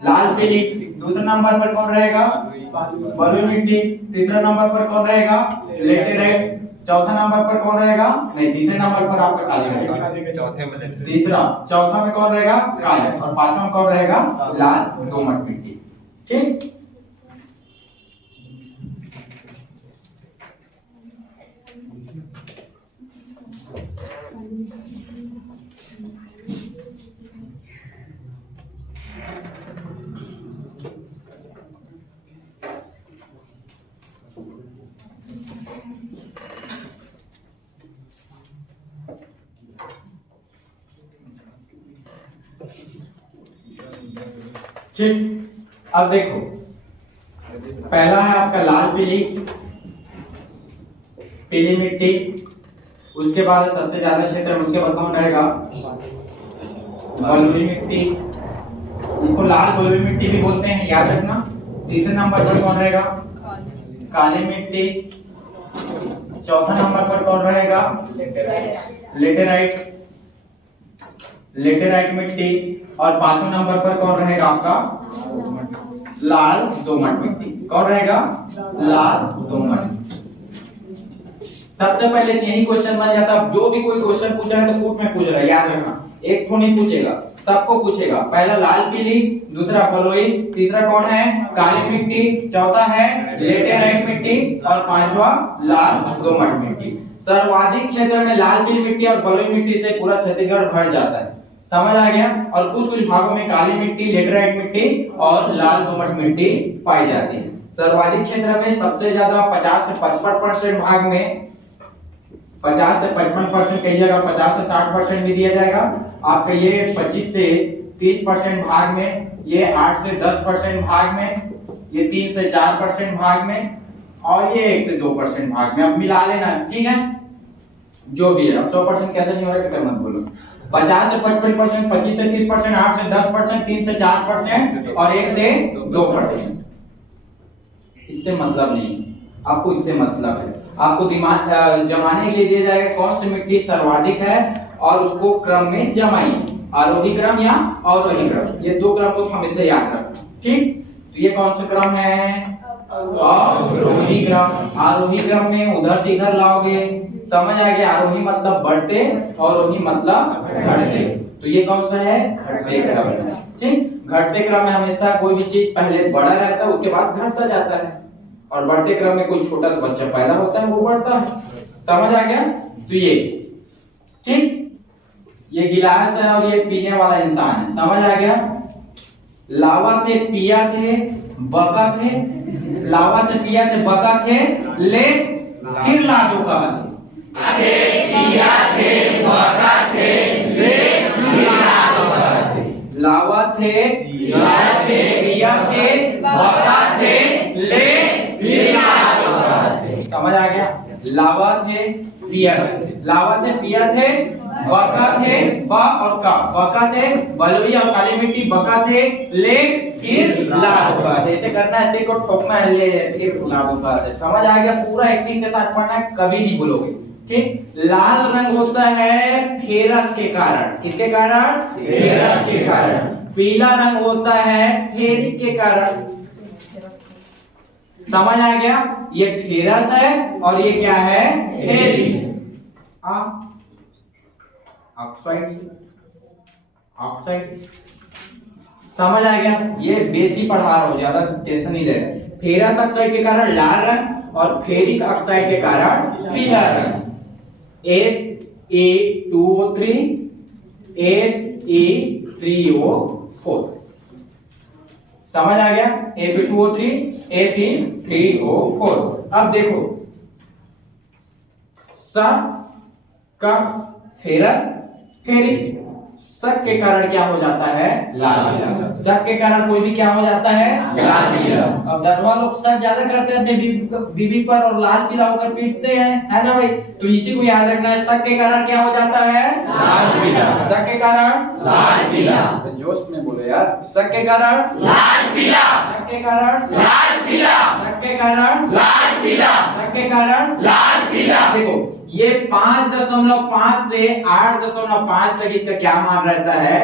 लाल पीली। दूसरे नंबर पर कौन रहेगा? बलुई मिट्टी। तीसरा नंबर पर कौन रहेगा? लेटेराइट। चौथा नंबर पर कौन रहेगा? नहीं, तीसरे नंबर पर आपका काली रहेगा। चौथे में तीसरा, चौथा में कौन रहेगा? काली। और पांचवा में कौन रहेगा? लाल दोमट मिट्टी। ठीक। ठीक। अब देखो, पहला है आपका लाल पीली पीली मिट्टी। उसके बाद सबसे ज्यादा क्षेत्र में उसके बाद कौन रहेगा? बलुई मिट्टी। इसको लाल बलुई मिट्टी भी बोलते हैं, याद रखना। तीसरे नंबर पर कौन रहेगा? काली मिट्टी। चौथा नंबर पर कौन रहेगा? लेटेराइट लेटेराइट मिट्टी। और पांचवें नंबर पर कौन रहेगा आपका? लाल दोमट मिट्टी। कौन रहेगा? लाल दोमट। सबसे पहले यही क्वेश्चन बन जाता है। जो भी कोई क्वेश्चन पूछ रहा है तो फुट में पूछ रहा है, याद रखना। एक तो नहीं पूछेगा, सबको पूछेगा। पहला लाल पीली, दूसरा बलुई, तीसरा कौन है? काली मिट्टी, चौथा है लेटेराइट मिट्टी और पांचवा लाल दोमट मिट्टी। सर्वाधिक क्षेत्र में लाल पीली मिट्टी और बलुई मिट्टी से पूरा छत्तीसगढ़ भर जाता है। समझ आ गया? और कुछ कुछ भागों में काली मिट्टी, लेटेराइट मिट्टी और लाल दोमट मिट्टी पाई जाती है। सर्वाधिक क्षेत्र में सबसे ज्यादा 50 से 55% भाग में 50 से 55% कहिएगा, 50 से 60% भी दिया जाएगा आपका। ये 25 से 30% भाग में, ये 8 से 10% भाग में, ये 3 से 4% भाग में और ये 1 से 2% भाग में। अब मिला लेना, ठीक है? जो भी है। अब 100% कैसे नहीं हो रहा क्या मत बोलो। 50 से 55%, 25 से 30%, 8 से 10%, 3 से 4% और 1 से 2%। इससे मतलब नहीं, आपको इससे मतलब है। आपको दिमाग जमाने के लिए दिया जाएगा कौन सी मिट्टी सर्वाधिक है और उसको क्रम में जमाइए। आरोही क्रम या अवरोही क्रम, ये दो क्रम को हमेशा याद रखना। ठीक। तो ये कौन सा क्रम है? आरोही क्रम। आरोही क्रम में उधर से इधर लाओगे। समझ आ गया? आरोही मतलब बढ़ते, अवरोही मतलब घटते। तो ये कौन सा है? घटते क्रम। ठीक। घटते क्रम में हमेशा कोई भी चीज पहले बड़ा रहता है, उसके बाद घटता जाता है। और बढ़ते क्रम में कोई छोटा सा बच्चा पैदा होता है, वो बढ़ता है। समझ आ गया? तो ये ठीक, ये गिलास है और ये पीने वाला इंसान है। समझ आ गया? लावा थे, पिया थे, बका थे। लावा थे, पिया थे, बका थे, ले फिर लादो कहा थे। पिया थे, बका थे, ले फिर लादो कहा थे। लावा थे, पिया थे, बका थे, ले फिर लादो कहा थे। समझ आ गया? लावा थे, पिया थे, लावा थे, पिया थे, बका थे, बा और का, बका थे बलुई और काली मिट्टी, बका थे, ले फिर लादो कहा थे। ऐसे करना है, को ठोकना है, ले फिर लादो कहा थे। समझ आ गया? पूरा एक्टिंग के साथ पढ़ना है, कभी नहीं भूलोगे। ठीक। लाल रंग होता है फेरस के कारण। किसके कारण? फेरस के कारण। पीला रंग होता है फेरिक के कारण। समझ आ गया? ये फेरस है और ये क्या है? फेरिक। Oxide, oxide. समझ आ गया? ये बेसी पढ़ा रहा हूं, ज्यादा टेंशन नहीं ले रहे। फेरस ऑक्साइड के कारण लाल रंग और फेरिक ऑक्साइड के कारण पीला रंग। Fe2O3, Fe3O4। समझ आ गया? Fe2O3, Fe3O4। अब देखो, सक, कफ, फेरस, फेरिक। शक के कारण क्या हो जाता है? लाल पीला। शक के कारण कोई भी क्या हो जाता है? लाल पीला। अब दरवा लोग शक ज्यादा करते हैं अपने बीवी पर और लाल पीला होकर पीटते हैं, है ना भाई? तो इसी को याद रखना है। शक के कारण क्या हो जाता है? लाल पीला। शक के कारण लाल पीला। तो जोश में बोलो यार। शक के कारण लाल पीला। शक के कारण लाल पीला। शक के कारण लाल पीला। शक के कारण लाल पीला। देखो, ये 5.5 से 8.5 तक इसका क्या मान रहता है?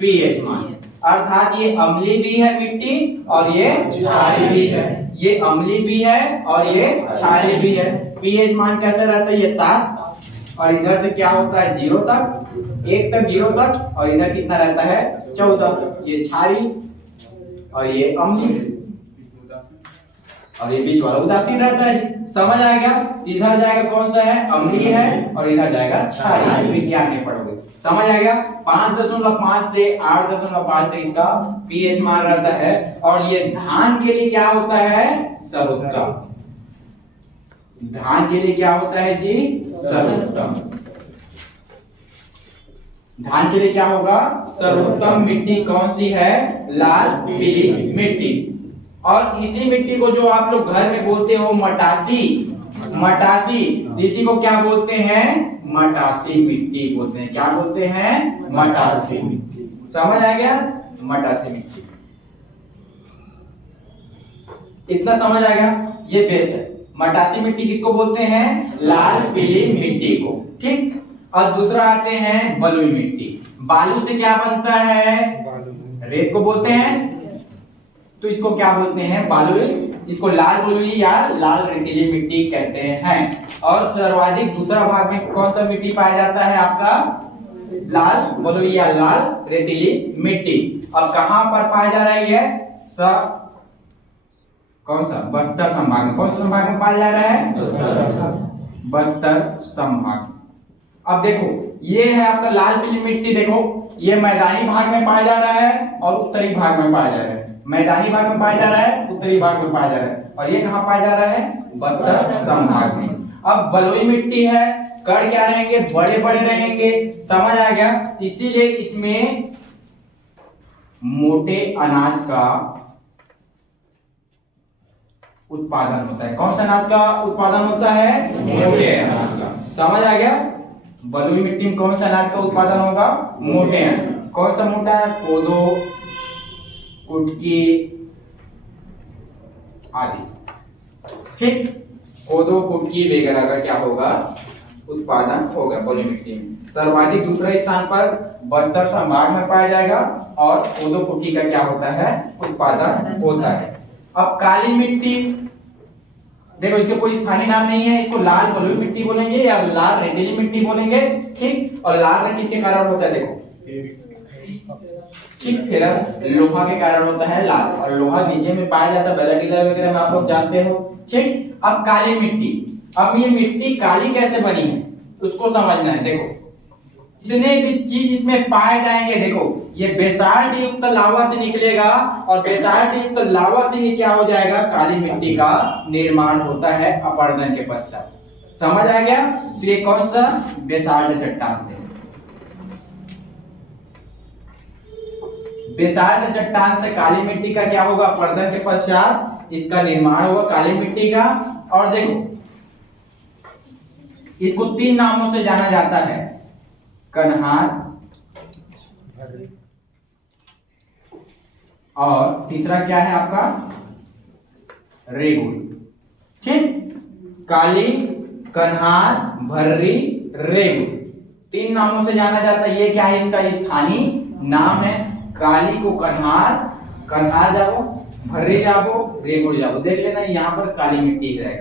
पीएच मान। अर्थात ये अम्लीय भी है मिट्टी और ये क्षारीय भी है। ये अम्लीय भी है और ये क्षारीय भी है। पीएच मान कैसे रहता है? ये 7 और इधर से क्या होता है 0 तक, 1 तक 0 तक, और इधर कितना रहता है 14। ये क्षारीय और ये अम्लीय और ये बीच वाला उदासीन रहता है। समझ आएगा? इधर जाएगा कौन सा है? अम्लीय है और इधर जाएगा क्षारीय। विज्ञान में पढ़ोगे, समझ आएगा? 5.5 से 8.5 तक इसका पीएच मान रहता है। और ये धान के लिए क्या होता है? सर्वोत्तम। धान के लिए क्या होता है जी? सर्वोत्तम। धान के लिए क्या होगा? सर्वोत्तम मिट्टी कौन सी है? लाल पीली मिट्टी। और इसी मिट्टी को जो आप लोग घर में बोलते हो मटासी, मटासी, इसी को क्या बोलते हैं? मटासी मिट्टी बोलते हैं। क्या बोलते हैं? मटासी मिट्टी। समझ आ गया? मटासी मिट्टी। इतना समझ आ गया? ये बेस है। मटासी मिट्टी किसको बोलते हैं? लाल पीली मिट्टी को। ठीक। और दूसरा आते हैं बलुई मिट्टी। बालू से क्या बनता है? रेत को बोलते हैं, तो इसको क्या बोलते हैं? बालुई। इसको लाल बलुई या लाल रेतीली मिट्टी कहते हैं। और सर्वाधिक दूसरा भाग में कौन सा मिट्टी पाया जाता है आपका? लाल बलुई या लाल रेतीली मिट्टी। अब कहां पर पाया जा रहा है ये? कौन सा? बस्तर संभाग में। कौन सा संभाग में पाया जा रहा है? बस्तर संभाग। अब देखो ये है आपका लाल पीली मिट्टी। देखो ये मैदानी भाग में पाया जा रहा है और उत्तरी भाग में पाया जा रहा है। मैदानी भाग में पाया जा रहा है, उत्तरी भाग में पाया जा रहा है। और ये कहां पाया जा रहा है? बस्तर संभाग में। अब बलुई मिट्टी है, कण क्या रहेंगे? बड़े बड़े रहेंगे। समझ आ गया? इसीलिए इसमें मोटे अनाज का उत्पादन होता है। कौन सा अनाज का उत्पादन होता है? मोटे अनाज का। समझ आ गया? बलुई मिट्टी में कौन सा अनाज का उत्पादन होगा? मोटे अनाज। कौन सा मोटा है? कोदो, कुटकी आदि। ठीक। कोदो, कुटकी वगैरह का क्या होगा? उत्पादन होगा बलुई मिट्टी में। सर्वाधिक दूसरे स्थान पर बस्तर संभाग में पाया जाएगा और कोदो कुटकी का क्या होता है? उत्पादन होता है। अब काली मिट्टी, देखो इसके कोई स्थानीय नाम नहीं है। इसको लाल बलुई मिट्टी बोलेंगे या लाल रेतीली मिट्टी बोलेंगे। ठीक। और लाल रंग किसके कारण होता है? देखो ठीक, फेरस लोहा के कारण होता है लाल। और लोहा नीचे में पाया जाता है, बेलाडीला वगैरह में आप लोग जानते हो। ठीक। अब काली मिट्टी, अब ये मिट्टी काली कैसे बनी है उसको समझना है। देखो जितने भी चीज इसमें पाए जाएंगे, देखो ये बेसाल्ट युक्त लावा से निकलेगा और बेसाल्ट युक्त लावा से ये क्या हो जाएगा? काली मिट्टी का निर्माण होता है अपरदन के पश्चात। समझ आ गया? तो ये कौन सा? बेसाल्ट चट्टान से। बेसाल्ट चट्टान से काली मिट्टी का क्या होगा? अपरदन के पश्चात इसका निर्माण होगा काली मिट्टी का। और देखो इसको 3 नामों से जाना जाता है। कन्हार, और तीसरा क्या है आपका? रेगुल। ठीक। काली, कन्हार, भर्री, रेगुल, 3 नामों से जाना जाता है। ये क्या है? इसका स्थानीय नाम है। काली को कन्हार, कन्हार जाओ, भर्री जाओ, रेगुल जाओ। देख लेना यहाँ पर काली मिट्टी है,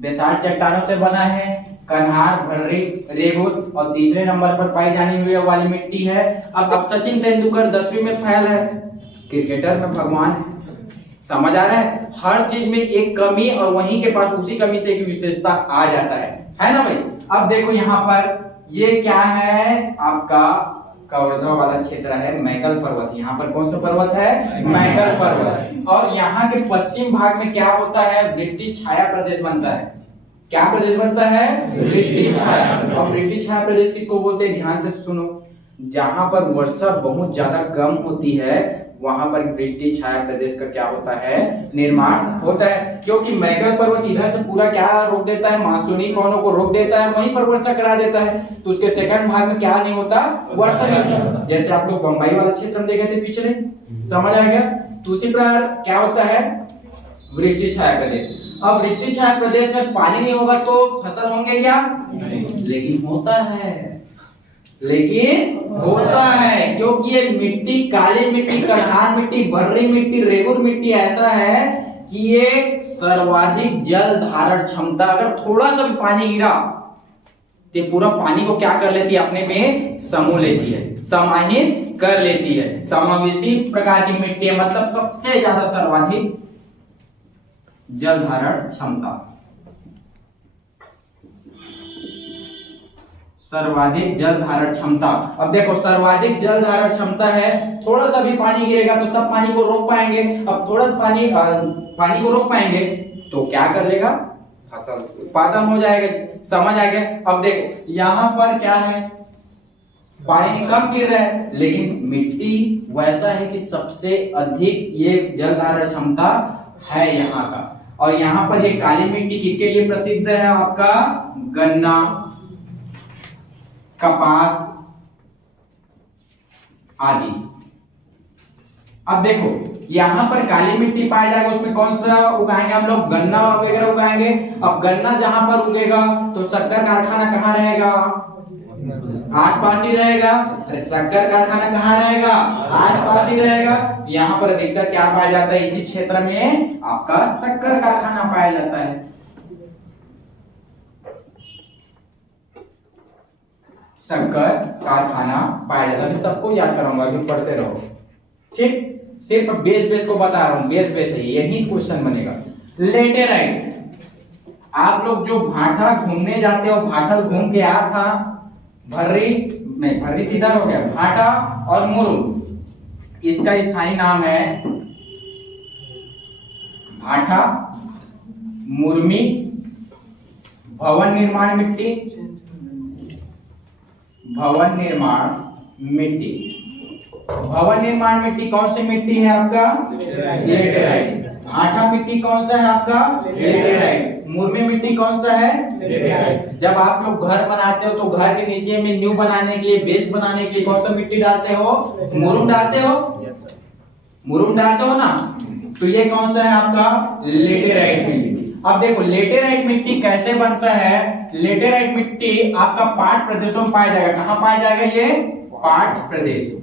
बेसाल्ट चट्टानों से बना है। कन्हार, भर्री, रेगुल और तीसरे नंबर पर पाई जाने हुई वाली मिट्टी है। अब सचिन तेंदुलकर 10वीं में फेल है, क्रिकेटर में भगवान है। समझ आ रहा है? हर चीज में एक कमी और वहीं के पास उसी कमी से एक विशेषता आ जाता है ना भाई? अब देखो यहाँ पर ये क्या है? आपका कवर्धा वाला क्षेत्र है, मैकल पर्वत। यहाँ पर कौन सा पर्वत है? मैकल पर्वत। और यहाँ के पश्चिम भाग में क्या होता है? वृष्टि छाया प्रदेश बनता है। क्या प्रदेश बनता है? वृष्टि छाया। और वृष्टि छाया प्रदेश किसको बोलते हैं? ध्यान से सुनो। जहां पर वर्षा बहुत ज्यादा कम होती है वहां पर वृष्टि छाया प्रदेश का क्या होता है? निर्माण होता है। क्योंकि मैकल पर्वत इधर से पूरा क्या रोक देता है? मानसूनी पवनों को रोक देता है, वहीं पर वर्षा करा देता है। तो उसके सेकंड भाग में क्या नहीं होता? वर्षा नहीं होता। जैसे आप लोग बंबई वाला क्षेत्र में देखे थे पिछले, समझ आ गया? तो उसी प्रकार क्या होता है? वृष्टि छाया प्रदेश। अब वृष्टि छाया प्रदेश में पानी नहीं होगा तो फसल होंगे क्या? नहीं। लेकिन होता है। लेकिन होता है, क्योंकि ये मिट्टी, काली मिट्टी, कन्हार मिट्टी, भर्री मिट्टी, रेगुर मिट्टी ऐसा है कि ये सर्वाधिक जल धारण क्षमता, अगर थोड़ा सा भी पानी गिरा तो पूरा पानी को क्या कर लेती है, अपने में समूह लेती है, समाहित कर लेती है। समावेशी प्रकार की मिट्टी है, मतलब सबसे ज्यादा सर्वाधिक जल धारण क्षमता, सर्वाधिक जल धारण क्षमता। अब देखो सर्वाधिक जल धारण क्षमता है, थोड़ा सा भी पानी गिरेगा तो सब पानी को रोक पाएंगे। अब थोड़ा पानी को रोक पाएंगे तो क्या कर लेगा, फसल उत्पादन हो जाएगा। समझ आ गया। अब देखो यहां पर क्या है, पानी कम गिर रहा है, लेकिन मिट्टी वैसा है कि सबसे अधिक ये जल धारण क्षमता है यहाँ का। और यहाँ पर ये काली मिट्टी किसके लिए प्रसिद्ध है, आपका गन्ना, कपास आदि। अब देखो यहां पर काली मिट्टी पाया जाएगा, उसमें कौन सा उगाएंगे हम लोग, गन्ना वगैरह उगाएंगे। अब गन्ना जहां पर उगेगा तो शक्कर कारखाना कहाँ रहेगा, आसपास ही रहेगा। अरे शक्कर कारखाना कहाँ रहेगा, आसपास ही रहेगा। यहाँ पर अधिकतर क्या पाया जाता है, इसी क्षेत्र में आपका शक्कर कारखाना पाया जाता है। शक्कर कारखाना पाया जाता है। सबको याद कराऊंगा, अभी पढ़ते रहो, ठीक। सिर्फ बेस को बता रहा हूं, बेस है, यही क्वेश्चन बनेगा। लेटेराइट, आप लोग जो भाटा घूमने जाते हो, भाटा घूम के आया था, भर्री नहीं, भर्री इधर हो गया, भाटा और मुरुम, इसका स्थानीय नाम है भाटा, मुर्मी, भवन निर्माण मिट्टी, भवन निर्माण मिट्टी। भवन निर्माण मिट्टी कौन सी मिट्टी है आपका, लेटेराइट। भाटा मिट्टी कौन सा है आपका, लेटेराइट। मुर्मी मिट्टी कौन सा है, लेटेराइट। जब आप लोग घर बनाते हो तो घर के नीचे में न्यू बनाने के लिए, बेस बनाने के लिए कौन सा मिट्टी डालते हो, मुरुम डालते हो, मुरुम डालते हो ना। तो ये कौन सा है आपका, लेटेराइट मिट्टी। अब देखो लेटेराइट मिट्टी कैसे बनता है, लेटेराइट मिट्टी आपका पाट प्रदेशों में पाया जाएगा। कहां पाया जाएगा, ये पाट प्रदेश।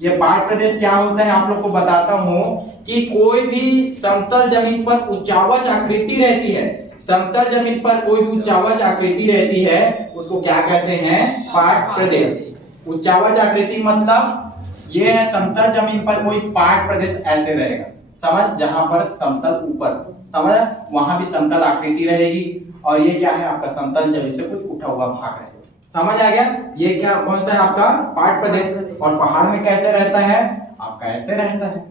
ये पाट प्रदेश क्या होता है, आप लोग को बताता हूं कि कोई भी समतल जमीन पर उच्चावच आकृति रहती है, समतल जमीन पर कोई भी उच्चावच आकृति रहती है, उसको क्या कहते हैं, पाट प्रदेश। उच्चावच आकृति मतलब ये है समतल जमीन पर कोई पाट प्रदेश ऐसे रहेगा, समझ, जहां पर समतल ऊपर, समझ, वहां भी समतल आकृति रहेगी। और ये क्या है आपका, समतल जमीन से कुछ उठा हुआ भाग है, समझ आ गया। ये क्या, कौन सा है आपका, पाट प्रदेश। और पहाड़ में कैसे रहता है आपका, ऐसे रहता है।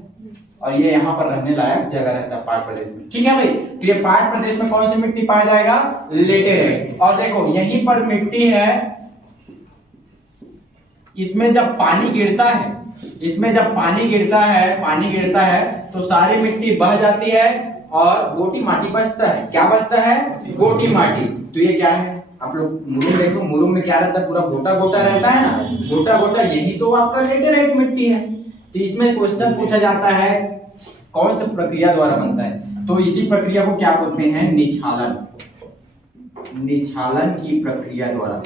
और ये यहाँ पर रहने लायक जगह रहता है पाट प्रदेश में, ठीक है भाई। तो ये पाट प्रदेश में कौन सी मिट्टी पाया जाएगा, लेटेराइट। और देखो यहीं पर मिट्टी है, इसमें जब पानी गिरता है, इसमें जब पानी गिरता है तो सारी मिट्टी बह जाती है और गोटी माटी बचता है। क्या बचता है, गोटी माटी। तो ये क्या है, आप लोग मुरुम देखो, मुरुम में क्या रहता है, पूरा गोटा गोटा रहता है ना, गोटा गोटा, यही तो आपका लेटेराइट मिट्टी है। तो इसमें क्वेश्चन पूछा जाता है कौन सी प्रक्रिया द्वारा बनता है, तो इसी प्रक्रिया को क्या बोलते हैं, निछालन। निछालन की प्रक्रिया द्वारा,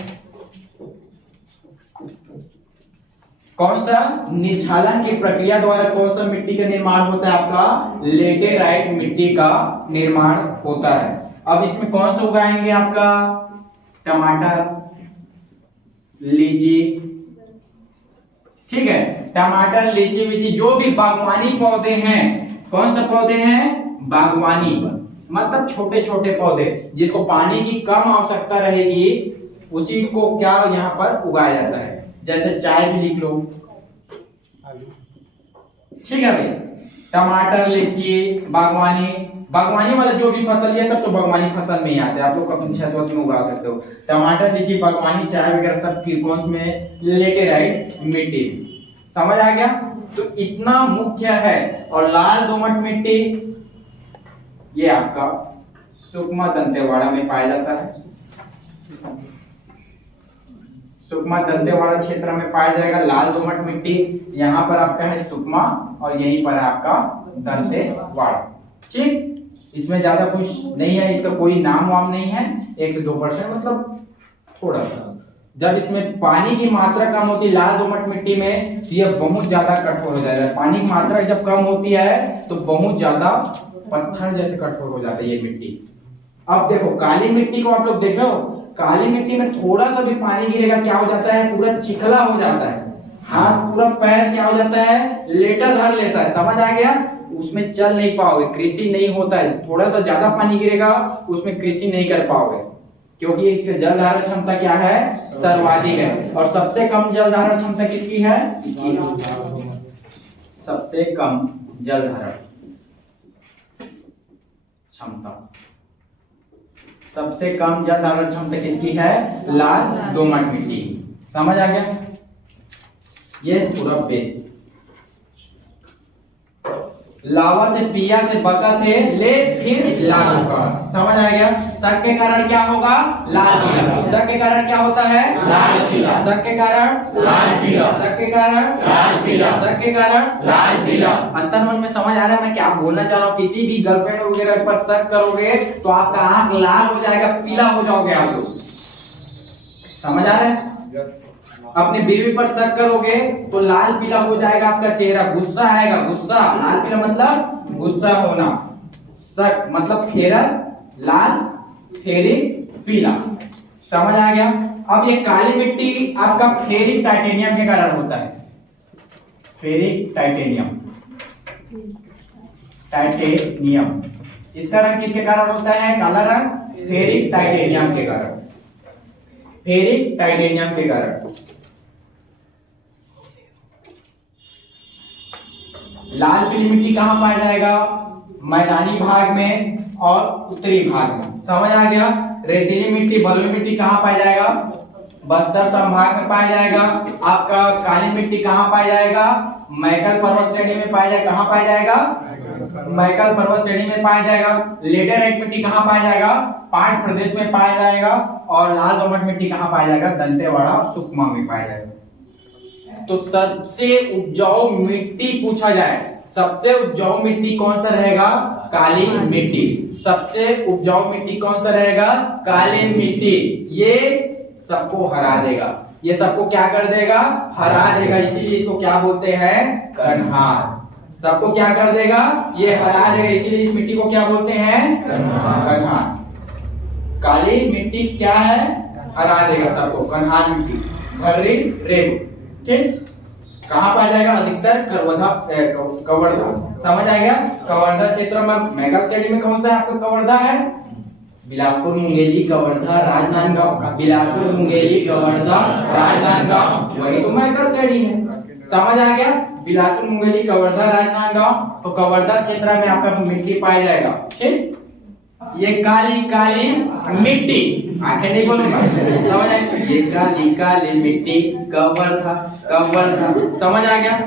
कौन सा, निछालन की प्रक्रिया द्वारा कौन सा मिट्टी का निर्माण होता है, आपका लेटेराइट मिट्टी का निर्माण होता है। अब इसमें कौन सा उगाएंगे, आपका टमाटर, लीची, ठीक है, टमाटर, लीची वीची, जो भी बागवानी पौधे हैं, कौन सा पौधे हैं, बागवानी, मतलब छोटे छोटे पौधे जिसको पानी की कम आवश्यकता रहेगी, उसी को क्या यहाँ पर उगाया जाता है। जैसे चाय भी लिख लो, ठीक है भाई, टमाटर, लीची, बागवानी, बागवानी वाला जो भी फसल है सब तो बागवानी फसल में ही आते हैं, आप लोग अपनी छत में उगा सकते हो। टमाटर, लीची, बागवानी, चाय वगैरह सब की कौन में, लेटेराइट मिट्टी। समझ आ गया। तो इतना मुख्य है। और लाल दोमट मिट्टी ये आपका सुकमा दंतेवाड़ा में पाया जाता है, सुकमा दंतेवाड़ा क्षेत्र में पाया जाएगा लाल दोमट मिट्टी। यहाँ पर आपका है सुकमा और यहीं पर है आपका दंतेवाड़ा, ठीक। इसमें ज्यादा कुछ नहीं है, इसका कोई नाम वाम नहीं है, 1 से 2% मतलब थोड़ा सा, जब इसमें पानी की मात्रा कम होती है लाल दोमट मिट्टी में, तो यह बहुत ज्यादा कठोर हो जाएगा। पानी की मात्रा जब कम होती है तो बहुत ज्यादा पत्थर जैसे कठोर हो जाता है ये मिट्टी। अब देखो काली मिट्टी को आप लोग देखो, काली मिट्टी में थोड़ा सा भी पानी गिरेगा क्या हो जाता है, पूरा चिखला हो जाता है, हाथ पूरा पैर क्या हो जाता है, लेटा धर लेता है। समझ आ गया? उसमें चल नहीं पाओगे, कृषि नहीं होता है। थोड़ा सा ज्यादा पानी गिरेगा उसमें कृषि नहीं कर पाओगे, क्योंकि इसकी जल धारण क्षमता क्या है, सर्वाधिक है। और सबसे कम जल धारण क्षमता किसकी है, इसकी है। सबसे कम जल धारण क्षमता, सबसे कम जल धारण क्षमता किसकी है, लाल दोमट मिट्टी। समझ आ गया? ये पूरा बेस। लावा थे, पिया थे, बका थे, ले फिर लाल होगा। समझ आ गया? शक के कारण क्या होगा, लाल पीला। शक के कारण क्या होता है, लाल पीला। शक के कारण लाल पीला। शक के कारण लाल पीला। शक के कारण लाल पीला। अंतर मन में समझ आ रहा है मैं क्या बोलना चाह रहा हूँ? किसी भी गर्लफ्रेंड वगैरह पर शक करोगे तो आपका आंख लाल हो जाएगा, पीला हो जाओगे आप लोग। समझ आ रहा है? अपनी बीवी पर शक करोगे तो लाल पीला हो जाएगा आपका चेहरा, गुस्सा आएगा। गुस्सा, लाल पीला मतलब गुस्सा होना। शक मतलब फेरस, लाल, फेरिक, पीला। समझ आ गया? अब ये काली मिट्टी आपका फेरिक टाइटेनियम के कारण होता है। फेरिक टाइटेनियम, टाइटेनियम इसका रंग किसके कारण होता है, काला रंग, फेरिक टाइटेनियम के कारण। फेरिक टाइटेनियम के कारण। लाल पीली मिट्टी कहां पाया जाएगा, मैदानी भाग में और उत्तरी भाग में। समझ आ गया? रेतीली मिट्टी, बलुई मिट्टी कहां पाया जाएगा, बस्तर संभाग में पाया जाएगा। आपका काली मिट्टी कहां पाया जाएगा, मैकल पर्वत श्रेणी में पाया जाएगा। कहां पाया जाएगा, मैकल पर्वत श्रेणी में पाया जाएगा। लेटेराइट मिट्टी कहां पाया जाएगा, पाट प्रदेश में पाया जाएगा। और लाल दोमट मिट्टी कहां पाया जाएगा, दंतेवाड़ा, सुकमा में पाया जाएगा। तो सबसे उपजाऊ मिट्टी पूछा जाए, सबसे उपजाऊ मिट्टी कौन सा रहेगा, काली मिट्टी। सबसे उपजाऊ मिट्टी कौन सा रहेगा, काली मिट्टी। ये सबको हरा देगा, ये सबको क्या कर देगा, हरा देगा। इसीलिए इसको क्या बोलते हैं, कन्हार। सबको क्या कर देगा, ये हरा देगा, इसीलिए इस मिट्टी को क्या बोलते हैं, कन्हार। काली मिट्टी क्या है, हरा देगा सबको, कन्हार मिट्टी, भर्री रेत। ठीक, कहां पाया जाएगा, अधिकतर कवर्धा। समझ आ गया? कवर्धा क्षेत्र में मैकल श्रेणी में कौन सा है आपका, कवर्धा है। बिलासपुर, मुंगेली, कवर्धा, राजनांदगांव। बिलासपुर, मुंगेली, कवर्धा, राजनांदगांव, वही तो मैकल श्रेणी है। समझ आ गया? बिलासपुर, मुंगेली, कवर्धा, राजनांदगांव। तो कवर्धा क्षेत्र में आपका मिट्टी पाया जाएगा। ठीक, ये काली काली मिट्टी, आंखें नहीं खोलूंगा, समझ आया? ये काली काली मिट्टी, कवर्धा, कवर्धा। समझ आ गया?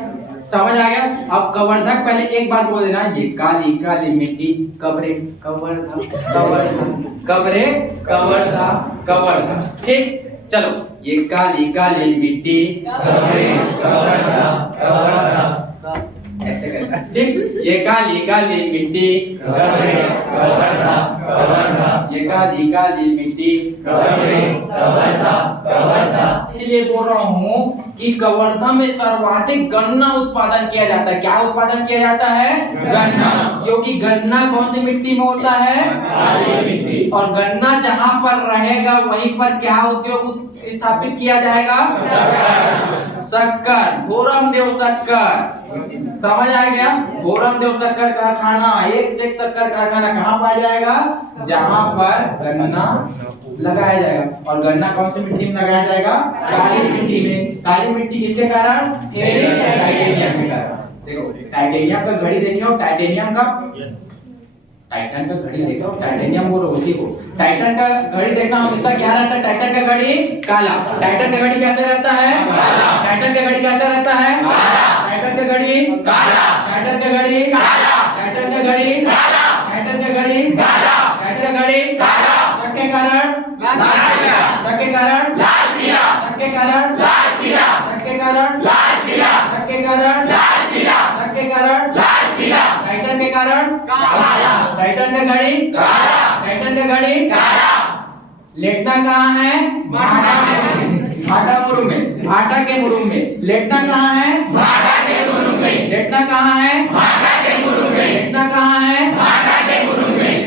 समझ आ गया? अब कवर्धा पहले एक बार बोल देना, ये काली काली मिट्टी, कबरे, कवर्धा, कवर्धा, कबरे, कवर्धा, कवर्धा। ठीक, चलो, ये काली काली मिट्टी, कबरे, कवर्धा, कवर्धा, ऐसे करना। ठीक, ये काली काली मिट्टी, कबरे, कवर्धा, कवर्धा, ये काली काली मिट्टी, कबरे, कवर्धा, कवर्धा। इसलिए बोल रहा हूँ कि कवर्धा में सर्वाधिक गन्ना उत्पादन किया जाता है। क्या उत्पादन किया जाता है, गन्ना। क्योंकि गन्ना कौन सी मिट्टी में होता है, काली मिट्टी। और गन्ना जहाँ पर रहेगा वहीं पर क्या उद्योग स्थापित किया जाएगा, शक्कर, भोरम देव शक्कर। समझ आ गया? भोरम देव शक्कर कारखाना, एक से एक शक्कर कारखाना कहाँ पाया जाएगा, जहाँ पर गन्ना लगाया जाएगा। और गन्ना कौन सी मिट्टी में लगाया जाएगा, काली मिट्टी में। काली मिट्टी किसके कारण, टाइटेनियम के कारण। देखो टाइटेनियम का घड़ी देखे हो, टाइटेनियम का, टाइटन का घड़ी देखो, टाइटेनियम बोलो उसी को। टाइटन का घड़ी देखना हमेशा क्या रहता है, टाइटन का घड़ी काला। टाइटन का घड़ी कैसे रहता है, टाइटन का घड़ी कैसा रहता है, टाइटन का घड़ी काला, टाइटन का घड़ी काला, टाइटन का घड़ी काला, टाइटन का घड़ी काला, टाइटन का घड़ी काला। शक के कारण लाल पीला, शक के कारण लाल पीला, शक के कारण लाल पीला, शक के कारण लाल पीला, शक के कारण लाल पीला, शक के कारण लाल पीला, टाइटन के कारण काला, टाइटन का घड़ी काला, टाइटन का घड़ी काला। लेटना कहाँ है, माथा में। भाटा मुरुम में, भाटा के मुरुम में। लेटना कहाँ है? भाटा के मुरुम में। लेटना कहाँ है? भाटा